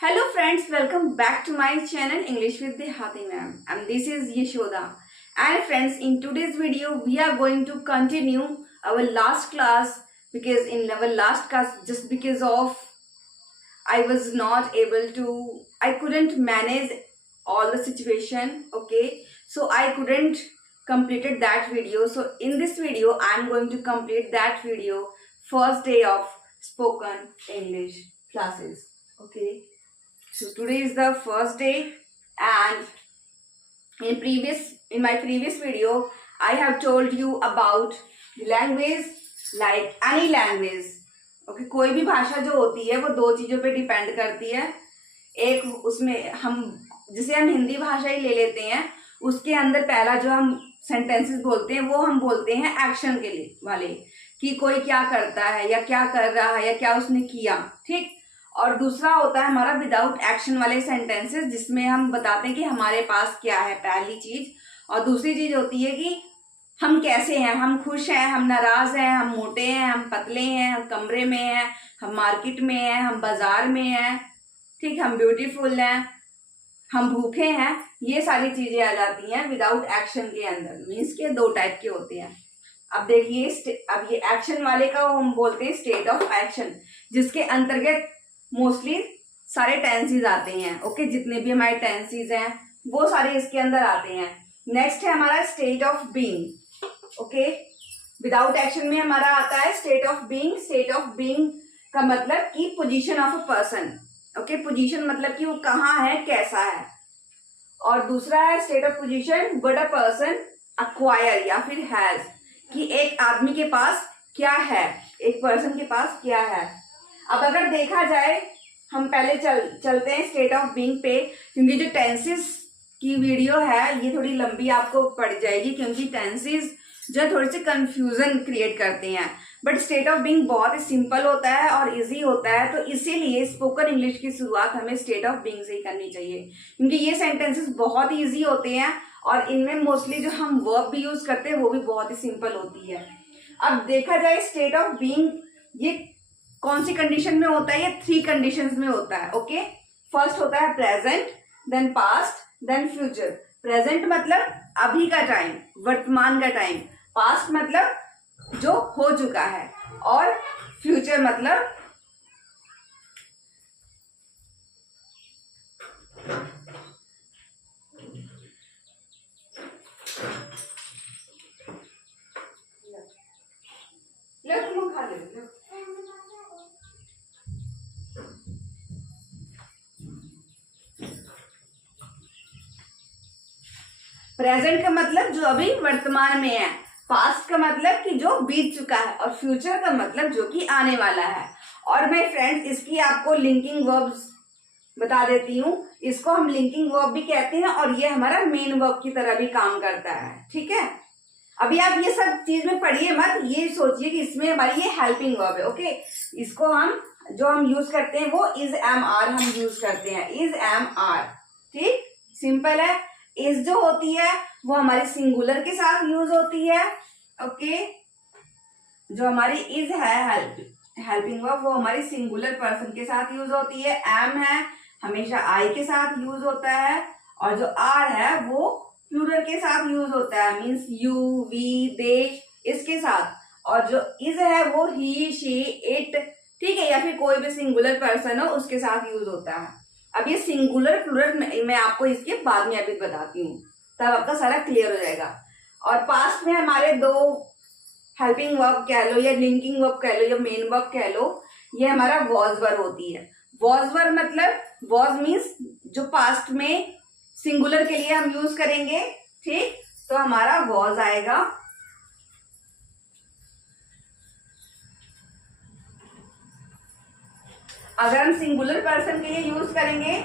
Hello friends, welcome back to my channel English with Dehati ma'am, and this is Yashoda. And friends, in today's video we are going to continue our last class because in our last class just because of I was not able to, I couldn't manage all the situation, okay, so I couldn't completed that video. So in this video I am going to complete that video, first day of spoken English classes, okay. So today is the first day, and in my previous video I have told you about the language, like any language, okay. कोई भी भाषा जो होती है वो दो चीजों पे डिपेंड करती है. एक उसमें हम जिसे हम हिंदी भाषा ही ले लेते हैं, उसके अंदर पहला जो हम सेंटेंसेस बोलते हैं वो हम बोलते हैं एक्शन के लिए वाले, कि कोई क्या करता है या क्या कर रहा है या क्या उसने किया, ठीक. और दूसरा होता है हमारा विदाउट एक्शन वाले सेंटेंसेस, जिसमें हम बताते हैं कि हमारे पास क्या है, पहली चीज. और दूसरी चीज होती है कि हम कैसे हैं, हम खुश हैं, हम नाराज हैं, हम मोटे हैं, हम पतले हैं, हम कमरे में हैं, हम मार्केट में हैं, हम बाजार में हैं, ठीक, हम ब्यूटीफुल हैं, हम भूखे हैं. ये सारी चीजें आ जाती हैं विदाउट एक्शन के अंदर. मीन्स के दो टाइप के होते हैं. अब देखिए, अब ये एक्शन वाले का हम बोलते हैं स्टेट ऑफ एक्शन, जिसके अंतर्गत मोस्टली सारे टेंसेस आते हैं, ओके. जितने भी हमारे टेंसेस हैं वो सारे इसके अंदर आते हैं. नेक्स्ट है हमारा state of being, okay. Without action में हमारा आता है state of being. State of being का मतलब कि position of a person, okay. Position मतलब कि वो कहाँ है, कैसा है. और दूसरा है state of position what a person acquire या फिर हैज, कि एक आदमी के पास क्या है, एक पर्सन के पास क्या है. अब अगर देखा जाए, हम पहले चलते हैं स्टेट ऑफ बीइंग पे, क्योंकि जो टेंसेस की वीडियो है ये थोड़ी लंबी आपको पड़ जाएगी, क्योंकि टेंसेस जो है थोड़े से कंफ्यूजन क्रिएट करते हैं. बट स्टेट ऑफ बीइंग बहुत ही सिंपल होता है और इजी होता है, तो इसीलिए स्पोकन इंग्लिश की शुरुआत हमें स्टेट ऑफ बीइंग से ही करनी चाहिए, क्योंकि ये सेंटेंसेस बहुत ही ईजी होते हैं और इनमें मोस्टली जो हम वर्ब भी यूज करते हैं वो भी बहुत ही सिंपल होती है. अब देखा जाए स्टेट ऑफ बीइंग ये कौन सी कंडीशन में होता है, ये 3 कंडीशंस में होता है, ओके. फर्स्ट होता है present, then past, then future. Present मतलब अभी का टाइम, वर्तमान का टाइम. पास्ट मतलब जो हो चुका है, और फ्यूचर मतलब तुम खा ले. प्रेजेंट का मतलब जो अभी वर्तमान में है, पास्ट का मतलब कि जो बीत चुका है, और फ्यूचर का मतलब जो कि आने वाला है. और मैं फ्रेंड्स इसकी आपको लिंकिंग वर्ब्स बता देती हूँ. इसको हम लिंकिंग वर्ब भी कहते हैं और ये हमारा मेन वर्ब की तरह भी काम करता है, ठीक है. अभी आप ये सब चीज में पढ़िए मत, ये सोचिए कि इसमें हमारी ये हेल्पिंग वर्ब है, ओके. इसको हम जो हम यूज करते हैं वो इज एम आर हम यूज करते हैं, इज एम आर, ठीक, सिंपल है. इज जो होती है वो हमारे सिंगुलर के साथ यूज होती है, ओके. जो हमारी इज है हेल्पिंग वर्ब वो हमारी सिंगुलर पर्सन के साथ यूज होती है. एम है हमेशा आई के साथ यूज होता है, और जो आर है वो प्लूरल के साथ यूज होता है, मीन्स यू, वी, दे, इसके साथ. और जो इज है वो ही, शी, इट, ठीक है, या फिर कोई भी सिंगुलर पर्सन हो उसके साथ यूज होता है. अब ये सिंगुलर प्लूरल मैं आपको इसके बाद में अभी बताती हूँ, तब आपका सारा क्लियर हो जाएगा. और पास्ट में हमारे 2 हेल्पिंग वर्ब कह लो या लिंकिंग वर्ब कह लो या मेन वर्ब कह लो, ये हमारा वॉज वर्ब होती है. वॉज वर्ब मतलब वॉज मीन्स जो पास्ट में सिंगुलर के लिए हम यूज करेंगे, ठीक, तो हमारा वॉज आएगा. अगर हम सिंगुलर पर्सन के लिए यूज करेंगे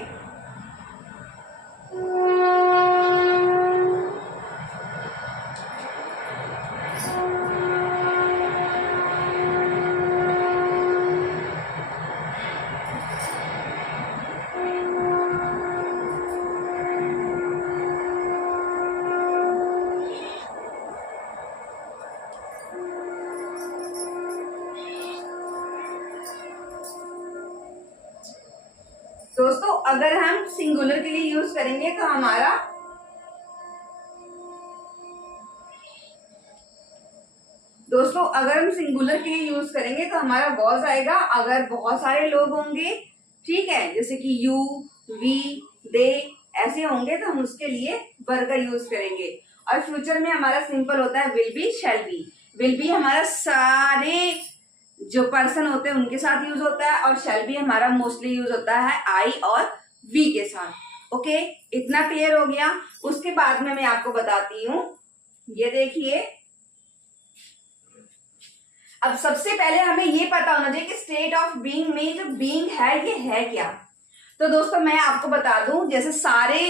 तो दोस्तों अगर हम सिंगुलर के लिए यूज करेंगे तो हमारा वॉज आएगा। अगर बहुत सारे लोग होंगे, ठीक है, जैसे कि यू, वी, दे ऐसे होंगे तो हम उसके लिए वर का यूज करेंगे। और फ्यूचर में हमारा सिंपल होता है will be, shall be. Will be हमारा सारे जो पर्सन होते हैं उनके साथ यूज होता है, और शैल बी हमारा मोस्टली यूज होता है आई और वी के साथ। ओके, इतना क्लियर हो गया। उसके बाद में मैं आपको बताती हूँ, ये देखिए, अब सबसे पहले हमें ये पता होना चाहिए कि स्टेट ऑफ बीइंग में जो बीइंग है ये है क्या। तो दोस्तों मैं आपको बता दूं, जैसे सारे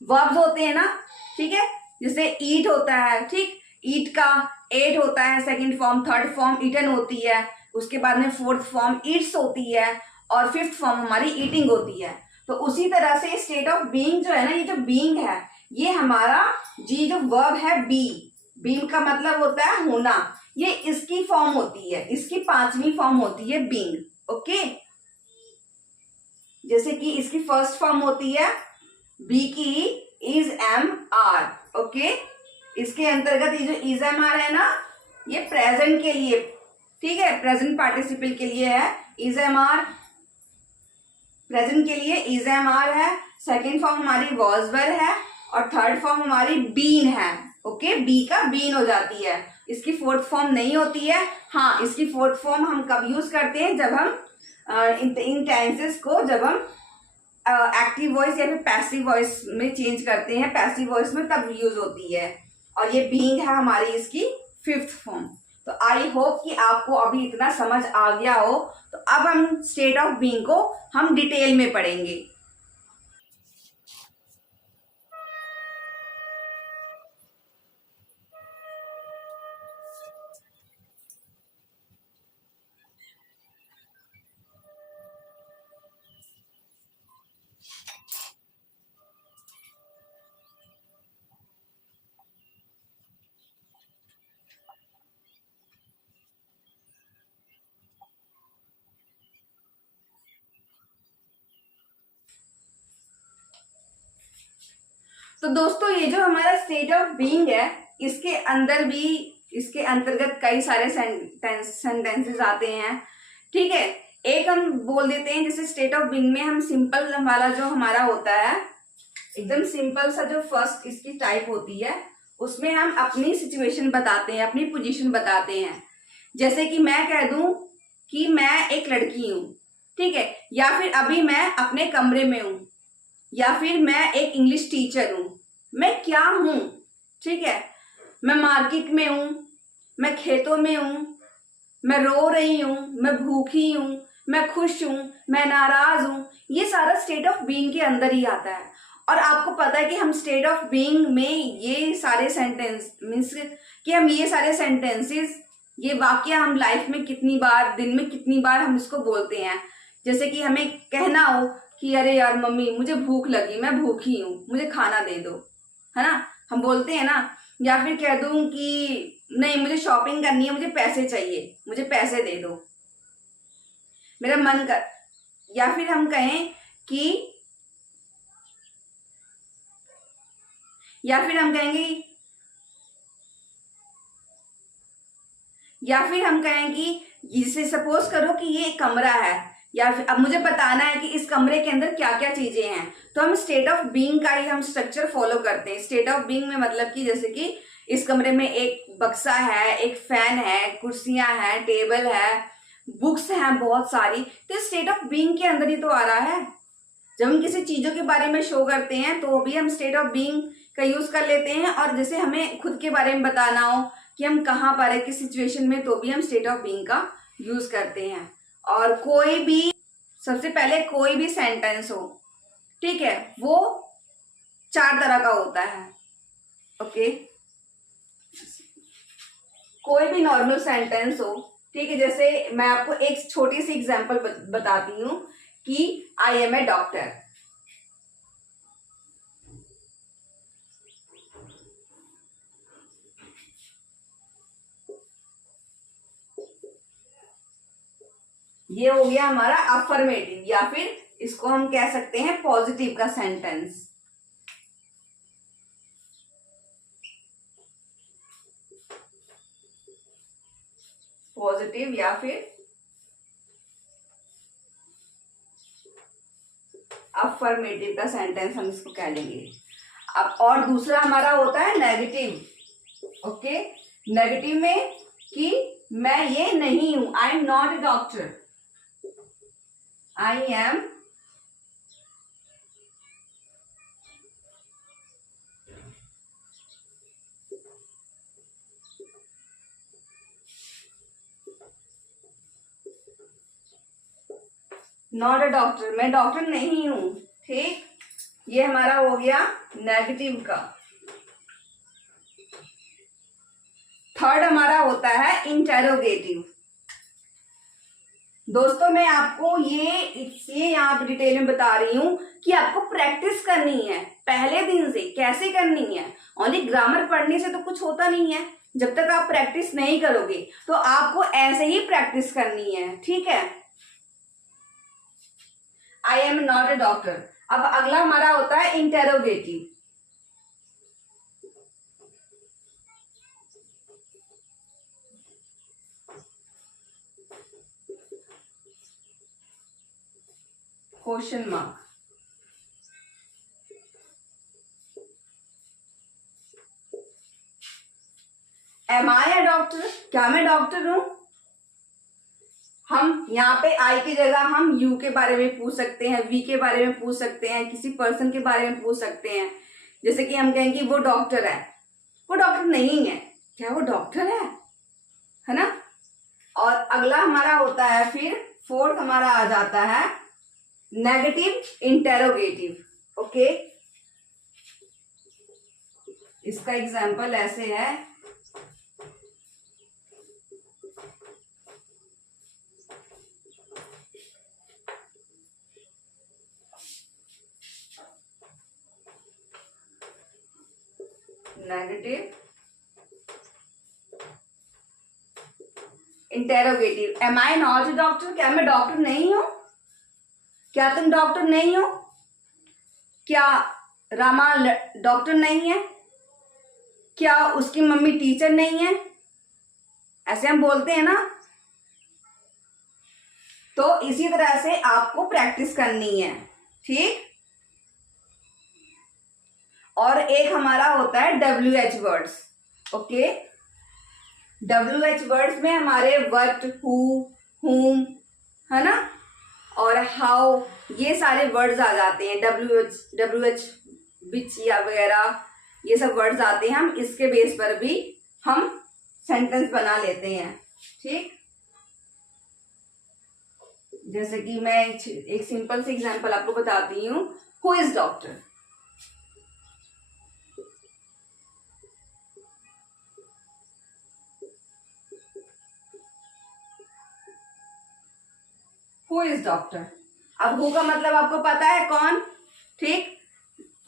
वर्ब्स होते हैं ना, ठीक है, जैसे ईट होता है, ठीक, ईट का एट होता है, second form, third form eaten होती है, उसके बाद में फोर्थ फॉर्म ईट्स होती है, और फिफ्थ फॉर्म हमारी ईटिंग होती है। तो उसी तरह से स्टेट ऑफ बीइंग जो है ना, ये जो बीइंग है ये हमारा जी जो वर्ब है बी, बीइंग का मतलब होता है होना, ये इसकी फॉर्म होती है, इसकी पांचवी फॉर्म होती है बीइंग। ओके, जैसे कि इसकी फर्स्ट फॉर्म होती है बी की इज एम आर। ओके, इसके अंतर्गत ये जो इज एम आर है ना, ये प्रेजेंट के लिए, ठीक है, प्रेजेंट पार्टिसिपल के लिए है इज एम आर, प्रेजेंट के लिए इज एम आर है। सेकेंड फॉर्म हमारी वॉज वर है, और थर्ड फॉर्म हमारी बीन है। ओके, बी का बीन हो जाती है, इसकी फोर्थ फॉर्म नहीं होती है। हाँ, इसकी फोर्थ फॉर्म हम कब यूज करते हैं, जब हम इन टेंसेस को जब हम एक्टिव वॉइस या फिर पैसिव वॉइस में चेंज करते हैं, पैसिव वॉइस में तब यूज होती है। और ये बीइंग है हमारी इसकी फिफ्थ फॉर्म। तो आई होप कि आपको अभी इतना समझ आ गया हो। तो अब हम स्टेट ऑफ बीइंग को हम डिटेल में पढ़ेंगे। तो दोस्तों ये जो हमारा स्टेट ऑफ बीइंग है, इसके अंदर भी, इसके अंतर्गत कई सारे सेंटेंसेस आते हैं, ठीक है। एक हम बोल देते हैं, जैसे स्टेट ऑफ बीइंग में हम सिंपल वाला जो हमारा होता है, एकदम सिंपल सा जो फर्स्ट इसकी टाइप होती है, उसमें हम अपनी सिचुएशन बताते हैं, अपनी पोजीशन बताते हैं। जैसे कि मैं कह दूं कि मैं एक लड़की हूं, ठीक है, या फिर अभी मैं अपने कमरे में हूं, या फिर मैं एक इंग्लिश टीचर हूं। मैं क्या हूं, ठीक है, मैं मार्केट में हूं, मैं खेतों में हूं, मैं रो रही हूं, मैं भूखी हूं, मैं खुश हूं, मैं नाराज हूं। ये सारा स्टेट ऑफ बीइंग के अंदर ही आता है। और आपको पता है कि हम स्टेट ऑफ बीइंग में ये सारे सेंटेंस मीन्स कि हम ये सारे सेंटेंसेस, ये वाक्य हम लाइफ में कितनी बार, दिन में कितनी बार हम इसको बोलते हैं। जैसे कि हमें कहना हो कि अरे यार मम्मी मुझे भूख लगी, मैं भूखी हूँ, मुझे खाना दे दो, है ना, हम बोलते हैं ना। या फिर कह दूं कि नहीं मुझे शॉपिंग करनी है, मुझे पैसे चाहिए, मुझे पैसे दे दो, मेरा मन कर। या फिर हम कहें कि, या फिर हम कहेंगे, या फिर हम कहें कि जिसे सपोज करो कि ये एक कमरा है, या फिर अब मुझे बताना है कि इस कमरे के अंदर क्या क्या चीजें हैं, तो हम स्टेट ऑफ बीइंग का ही हम स्ट्रक्चर फॉलो करते हैं। स्टेट ऑफ बीइंग में मतलब कि जैसे कि इस कमरे में एक बक्सा है, एक फैन है, कुर्सियां हैं, टेबल है, बुक्स हैं बहुत सारी, तो स्टेट ऑफ बीइंग के अंदर ही तो आ रहा है। जब हम किसी चीजों के बारे में शो करते हैं तो भी हम स्टेट ऑफ बीइंग का यूज कर लेते हैं। और जैसे हमें खुद के बारे में बताना हो कि हम कहाँ पर है, किस सिचुएशन में, तो भी हम स्टेट ऑफ बीइंग का यूज करते हैं। और कोई भी, सबसे पहले कोई भी सेंटेंस हो, ठीक है, वो 4 तरह का होता है। ओके, कोई भी नॉर्मल सेंटेंस हो, ठीक है, जैसे मैं आपको एक छोटी सी एग्जांपल बताती हूँ कि आई एम ए डॉक्टर। ये हो गया हमारा अफर्मेटिव, या फिर इसको हम कह सकते हैं पॉजिटिव का सेंटेंस। पॉजिटिव या फिर अफर्मेटिव का सेंटेंस हम इसको कह लेंगे। अब और दूसरा हमारा होता है नेगेटिव। ओके, नेगेटिव में कि मैं ये नहीं हूं, I am not a doctor, I am not a doctor, मैं डॉक्टर नहीं हूं। ठीक, ये हमारा हो गया नेगेटिव का। थर्ड हमारा होता है इंटेरोगेटिव। दोस्तों मैं आपको ये इसलिए यहाँ पे डिटेल में बता रही हूं कि आपको प्रैक्टिस करनी है पहले दिन से। कैसे करनी है? ओनली ग्रामर पढ़ने से तो कुछ होता नहीं है। जब तक आप प्रैक्टिस नहीं करोगे तो आपको ऐसे ही प्रैक्टिस करनी है। ठीक है, I am not a doctor. अब अगला हमारा होता है इंटेरोगेटिव। Question mark. एम आई ए डॉक्टर, क्या मैं डॉक्टर हूं? हम यहाँ पे आई की जगह हम यू के बारे में पूछ सकते हैं, वी के बारे में पूछ सकते हैं, किसी पर्सन के बारे में पूछ सकते हैं। जैसे कि हम कहेंगे वो डॉक्टर है, वो डॉक्टर नहीं है, क्या वो डॉक्टर है ना? और अगला हमारा होता है फिर फोर्थ हमारा आ जाता है नेगेटिव इंटेरोगेटिव। ओके, इसका एग्जाम्पल ऐसे है, negative interrogative. Am I not a doctor, क्या मैं डॉक्टर नहीं हूं? क्या तुम डॉक्टर नहीं हो? क्या रामा डॉक्टर नहीं है? क्या उसकी मम्मी टीचर नहीं है? ऐसे हम बोलते हैं ना। तो इसी तरह से आपको प्रैक्टिस करनी है। ठीक, और एक हमारा होता है WH words. Okay, WH words में हमारे व्हाट, हु, whom, है ना, और हाउ, ये सारे वर्ड्स आ जाते हैं। WH विच या वगैरह ये सब वर्ड्स आते हैं। हम इसके बेस पर भी हम सेंटेंस बना लेते हैं। ठीक, जैसे कि मैं एक सिंपल सी एग्जांपल आपको बताती हूँ। Who is doctor? Who is doctor. अब हु का मतलब आपको पता है कौन। ठीक,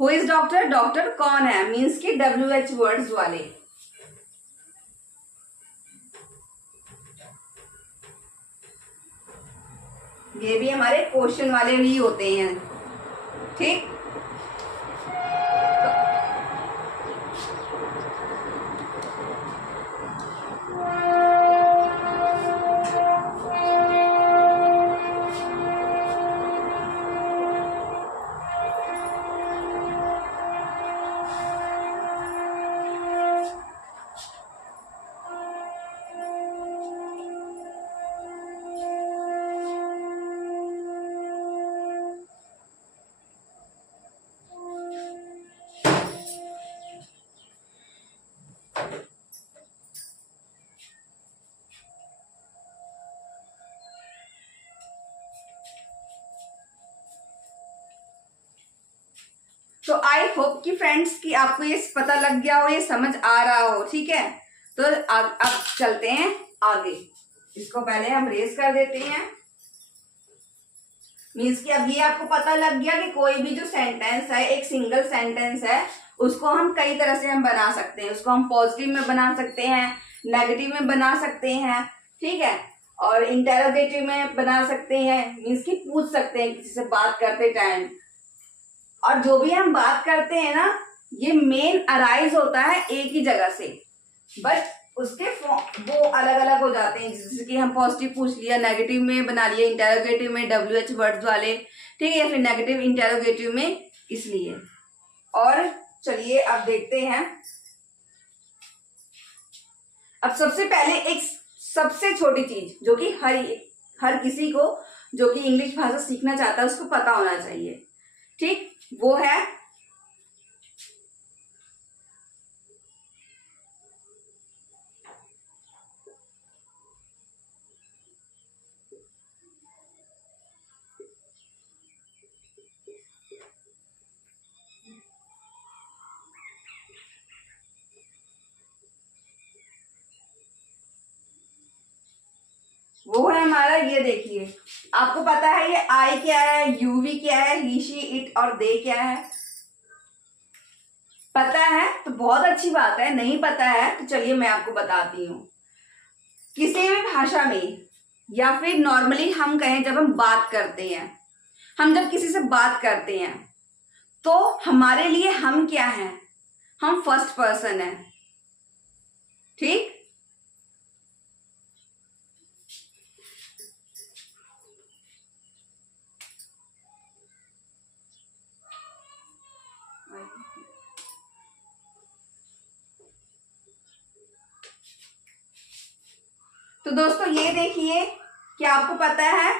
हु इज डॉक्टर, डॉक्टर कौन है, मीन्स कि WH वर्ड्स वाले। ये भी हमारे क्वेश्चन वाले भी होते हैं। ठीक, तो आई होप कि फ्रेंड्स कि आपको ये पता लग गया हो, ये समझ आ रहा हो। ठीक है, तो अब चलते हैं आगे। इसको पहले हम रेज कर देते हैं। मीन्स कि अब ये आपको पता लग गया कि कोई भी जो सेंटेंस है, एक सिंगल सेंटेंस है, उसको हम कई तरह से हम बना सकते हैं। उसको हम पॉजिटिव में बना सकते हैं, नेगेटिव में बना सकते हैं। ठीक है, और इंटेरोगेटिव में बना सकते हैं, मीन्स कि पूछ सकते हैं किसी से बात करते टाइम। और जो भी हम बात करते हैं ना, ये मेन अराइज होता है एक ही जगह से, बट उसके वो अलग अलग हो जाते हैं। जैसे कि हम पॉजिटिव पूछ लिया, नेगेटिव में बना लिया, इंटेरोगेटिव में WH वर्ड्स वाले, ठीक है, या फिर नेगेटिव इंटेरोगेटिव में, इसलिए। और चलिए अब देखते हैं। अब सबसे पहले एक सबसे छोटी चीज जो कि हर किसी को जो कि इंग्लिश भाषा सीखना चाहता है उसको पता होना चाहिए, ठीक, वो है वो है हमारा, ये देखिए, आपको पता है ये आई क्या है, यूवी क्या है, ही शी इट और दे क्या है? पता है तो बहुत अच्छी बात है, नहीं पता है तो चलिए मैं आपको बताती हूँ। किसी भी भाषा में या फिर नॉर्मली हम कहें, जब हम बात करते हैं, हम जब किसी से बात करते हैं तो हमारे लिए हम क्या हैं? हम फर्स्ट पर्सन है, ठीक। तो दोस्तों ये देखिए, क्या आपको पता है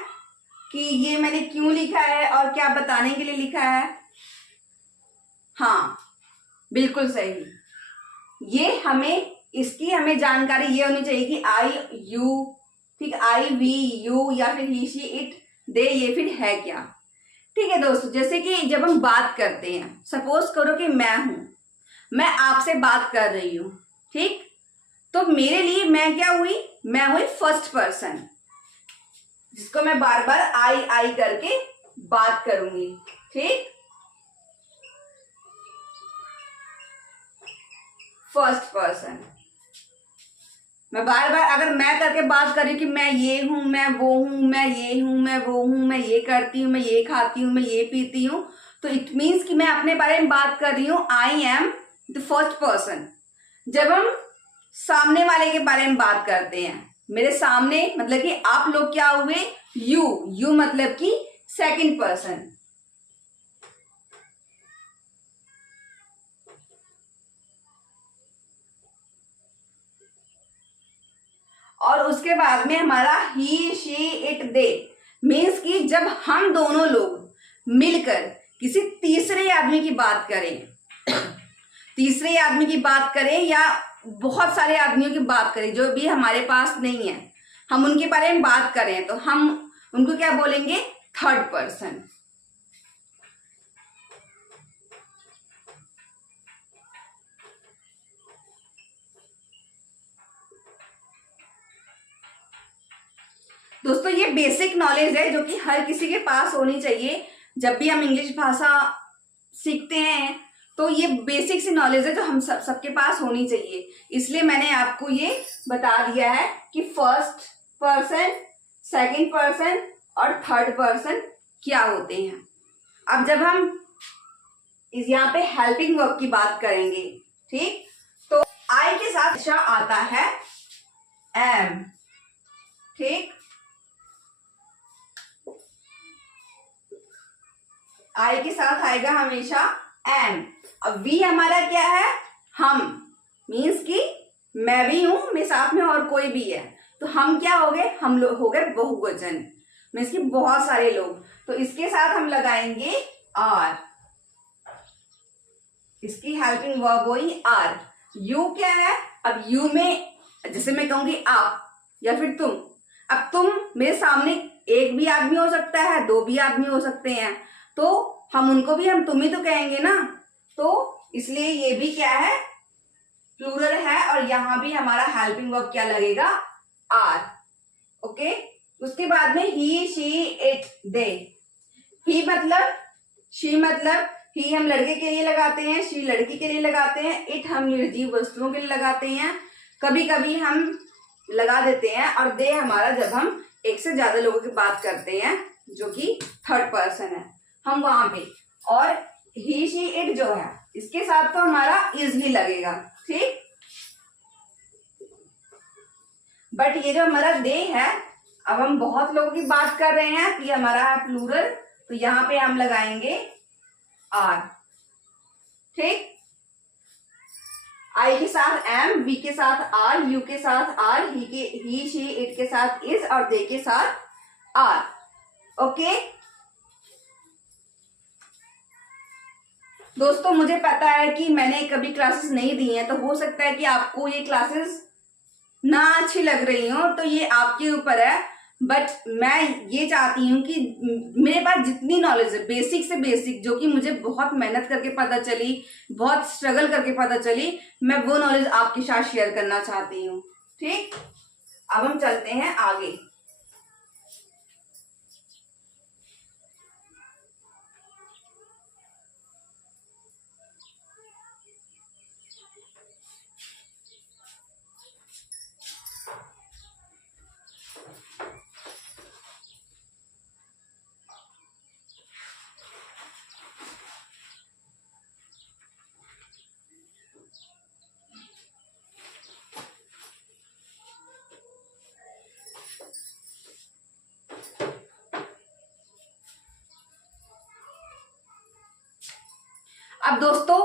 कि ये मैंने क्यों लिखा है और क्या बताने के लिए लिखा है? हाँ, बिल्कुल सही। ये हमें, इसकी हमें जानकारी ये होनी चाहिए कि आई यू, ठीक, आई वी यू या फिर ही शी इट दे, ये फिर है क्या, ठीक है दोस्तों। जैसे कि जब हम बात करते हैं, सपोज करो कि मैं हूं, मैं आपसे बात कर रही हूं, ठीक, तो मेरे लिए मैं क्या हुई? मैं हुई फर्स्ट पर्सन, जिसको मैं बार बार आई आई करके बात करूंगी, ठीक, फर्स्ट पर्सन। मैं बार बार अगर मैं करके बात कर रही हूँ कि मैं ये हूं, मैं वो हूं, मैं ये हूं, मैं वो हूं, मैं ये करती हूँ, मैं ये खाती हूँ, मैं ये पीती हूँ, तो इट मीन्स कि मैं अपने बारे में बात कर रही हूँ। I am the first person. जब हम सामने वाले के बारे में बात करते हैं, मेरे सामने मतलब कि आप लोग क्या हुए? यू मतलब कि सेकंड पर्सन। और उसके बाद में हमारा ही शी इट दे, मीन्स कि जब हम दोनों लोग मिलकर किसी तीसरे आदमी की बात करें, तीसरे आदमी की बात करें या बहुत सारे आदमियों की बात करें जो भी हमारे पास नहीं है, हम उनके बारे में बात करें तो हम उनको क्या बोलेंगे? Third person. दोस्तों ये बेसिक नॉलेज है जो कि हर किसी के पास होनी चाहिए। जब भी हम इंग्लिश भाषा सीखते हैं तो ये बेसिक सी नॉलेज है जो हम सबके पास होनी चाहिए। इसलिए मैंने आपको ये बता दिया है कि फर्स्ट पर्सन, सेकंड पर्सन और थर्ड पर्सन क्या होते हैं। अब जब हम यहाँ पे हेल्पिंग वर्ब की बात करेंगे, ठीक, तो आई के साथ हमेशा आता है एम, ठीक, आई के साथ आएगा हमेशा एम। अब वी हमारा क्या है? हम, मीन्स कि मैं भी हूं, मेरे साथ में और कोई भी है, तो हम क्या हो गए? हम लोग हो गए बहुवचन, मीन्स कि बहुत सारे लोग। तो इसके साथ हम लगाएंगे आर, इसकी हेल्पिंग वर्ब हुई आर। यू क्या है? अब यू में जैसे मैं कहूंगी आप या फिर तुम, अब तुम मेरे सामने एक भी आदमी हो सकता है, दो भी आदमी हो सकते हैं, तो हम उनको भी हम तुम ही तो कहेंगे ना, तो इसलिए ये भी क्या है? प्लूरल है। और यहां भी हमारा हेल्पिंग वर्ब क्या लगेगा? Are, okay. उसके बाद में ही शी इट दे। ही मतलब, शी मतलब, ही हम लड़के के लिए लगाते हैं, शी लड़की के लिए लगाते हैं, इट हम निर्जीव वस्तुओं के लिए लगाते हैं। कभी कभी हम लगा देते हैं, और दे हमारा जब हम एक से ज्यादा लोगों की बात करते हैं जो कि थर्ड पर्सन है, हम वहां पे, और ही शी इट जो है इसके साथ तो हमारा इज ही लगेगा, ठीक। बट ये जो हमारा दे है, अब हम बहुत लोगों की बात कर रहे हैं कि हमारा है प्लूरल, तो यहां पे हम लगाएंगे आर, ठीक। आई के साथ एम, वी के साथ आर, यू के साथ आर, ही शी इट के साथ इज, और दे के साथ आर। ओके दोस्तों, मुझे पता है कि मैंने कभी क्लासेस नहीं दी हैं, तो हो सकता है कि आपको ये क्लासेस ना अच्छी लग रही हो, तो ये आपके ऊपर है। बट मैं ये चाहती हूँ कि मेरे पास जितनी नॉलेज है, बेसिक से बेसिक, जो कि मुझे बहुत मेहनत करके पता चली, बहुत स्ट्रगल करके पता चली, मैं वो नॉलेज आपके साथ शेयर करना चाहती हूँ, ठीक। अब हम चलते हैं आगे। अब दोस्तों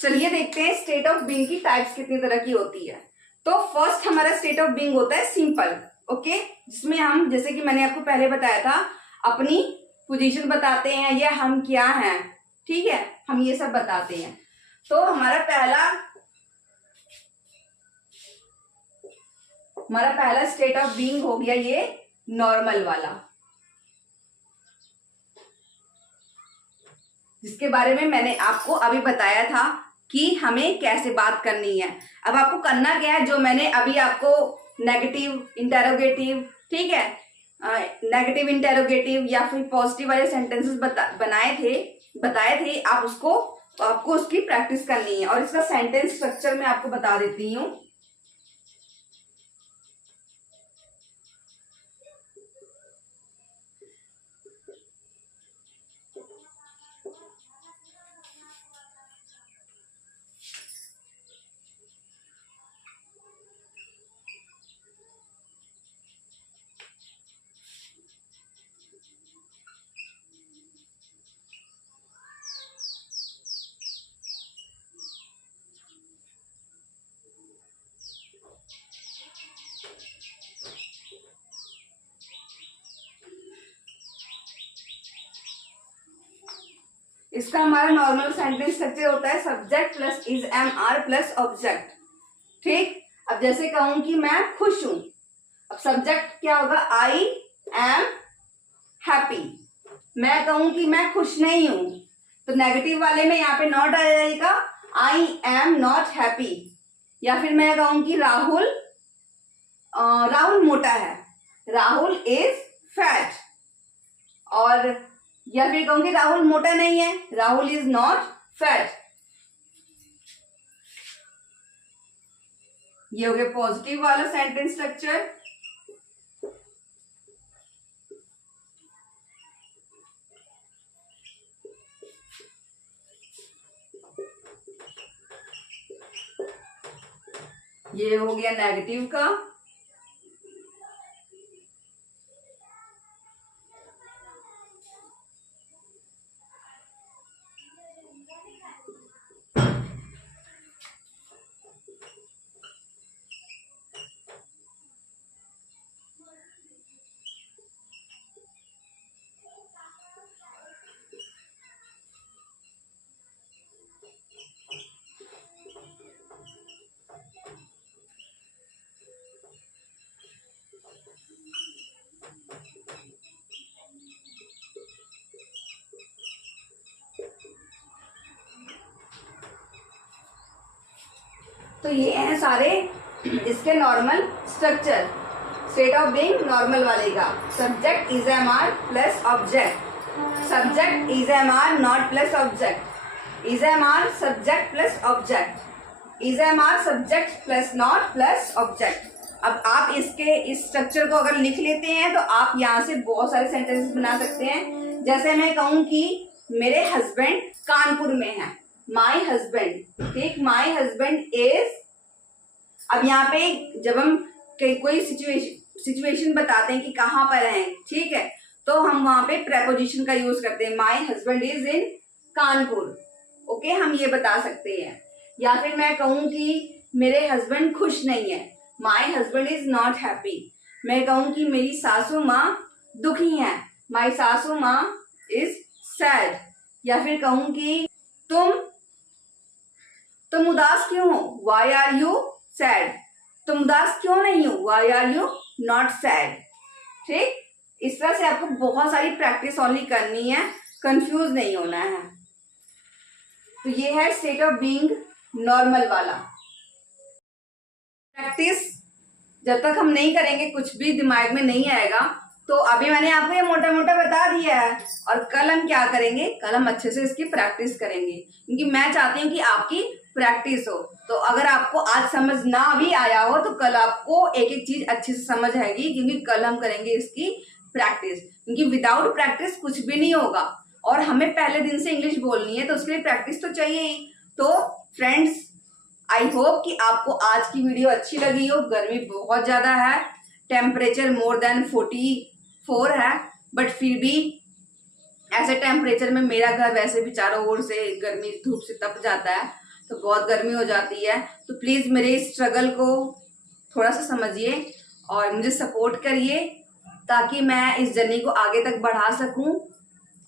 चलिए देखते हैं स्टेट ऑफ बीइंग की टाइप्स कितनी तरह की होती है। तो फर्स्ट हमारा स्टेट ऑफ बीइंग होता है सिंपल, ओके, जिसमें हम, जैसे कि मैंने आपको पहले बताया था, अपनी पोजीशन बताते हैं, या हम क्या हैं, ठीक है, हम ये सब बताते हैं। तो हमारा पहला स्टेट ऑफ बीइंग हो गया ये नॉर्मल वाला, जिसके बारे में मैंने आपको अभी बताया था कि हमें कैसे बात करनी है। अब आपको करना क्या है, जो मैंने अभी आपको नेगेटिव इंटेरोगेटिव, ठीक है, नेगेटिव इंटेरोगेटिव या फिर पॉजिटिव वाले सेंटेंसेस बताए थे, आपको उसकी प्रैक्टिस करनी है। और इसका सेंटेंस स्ट्रक्चर मैं आपको बता देती हूँ। इसका हमारा नॉर्मल सेंटेंस स्ट्रक्चर होता है subject plus is am are plus object, ठीक। अब जैसे कहूं कि मैं खुश हूं, अब सब्जेक्ट क्या होगा, आई एम हैप्पी। मैं कहूं कि मैं खुश नहीं हूं, तो नेगेटिव वाले में यहाँ पे नॉट आ जाएगा, आई एम नॉट हैप्पी। या फिर मैं कहूं कि राहुल मोटा है, राहुल इज फैट। और या फिर कहूंगी राहुल मोटा नहीं है, राहुल इज नॉट फैट। ये हो गया पॉजिटिव वाला सेंटेंस स्ट्रक्चर। ये हो गया नेगेटिव का। तो ये हैं सारे इसके normal structure, state of being normal वाले का। Subject is am are plus object, subject is am are not plus object, is am are subject plus object, is am are subject plus not plus object. अब आप इसके इस structure को अगर लिख लेते हैं तो आप यहाँ से बहुत सारे सेंटेंसेस बना सकते हैं। जैसे मैं कहूँ कि मेरे हस्बैंड कानपुर में है, माई हस्बैंड, ठीक, माई हस्बैंड इज। अब यहाँ पे जब हम कोई सिचुएशन बताते हैं कि कहाँ पर हैं, ठीक है, तो हम वहां पे प्रेपोजिशन का यूज करते हैं, my husband is in Kanpur, okay, हम ये बता सकते हैं। या फिर मैं कहूँ कि मेरे हस्बैंड खुश नहीं है, my husband is not happy. मैं कहूँ कि मेरी सासू माँ दुखी है, माई सासू माँ इज सैड। या फिर कहूँ कि तुम उदास क्यों हो, वाई आर यू सैड, तुम उदास क्यों नहीं हो, why are you not sad, ठीक। इस तरह से आपको बहुत सारी प्रैक्टिस ओनली करनी है, कंफ्यूज नहीं होना है। तो ये है स्टेट ऑफ बीइंग नॉर्मल वाला। प्रैक्टिस जब तक हम नहीं करेंगे कुछ भी दिमाग में नहीं आएगा। तो अभी मैंने आपको ये मोटा मोटा बता दिया है, और कल हम क्या करेंगे, कल हम अच्छे से इसकी प्रैक्टिस करेंगे, क्योंकि मैं चाहती हूँ कि आपकी प्रैक्टिस हो। तो अगर आपको आज समझ ना भी आया हो तो कल आपको एक एक चीज अच्छे से समझ आएगी, क्योंकि कल हम करेंगे इसकी प्रैक्टिस, क्योंकि विदाउट प्रैक्टिस कुछ भी नहीं होगा। और हमें पहले दिन से इंग्लिश बोलनी है तो उसके लिए प्रैक्टिस तो चाहिए ही। तो फ्रेंड्स, आई होप कि आपको आज की वीडियो अच्छी लगी हो। गर्मी बहुत ज्यादा है, टेम्परेचर मोर देन 44 है, बट फिर भी ऐसे टेम्परेचर में मेरा घर वैसे भी चारों ओर से गर्मी धूप से तप जाता है, तो बहुत गर्मी हो जाती है। तो प्लीज मेरे इस स्ट्रगल को थोड़ा सा समझिए और मुझे सपोर्ट करिए, ताकि मैं इस जर्नी को आगे तक बढ़ा सकूं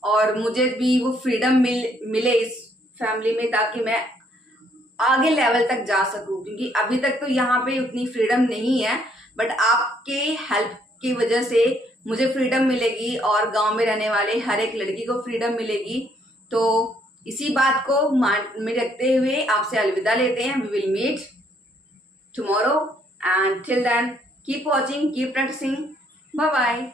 और मुझे भी वो फ्रीडम मिले इस फैमिली में, ताकि मैं आगे लेवल तक जा सकूं। क्योंकि अभी तक तो यहाँ पे उतनी फ्रीडम नहीं है, बट आपके हेल्प की वजह से मुझे फ्रीडम मिलेगी और गांव में रहने वाले हर एक लड़की को फ्रीडम मिलेगी। तो इसी बात को मान में रखते हुए आपसे अलविदा लेते हैं। We will meet tomorrow, and till then keep watching, keep practising, bye bye.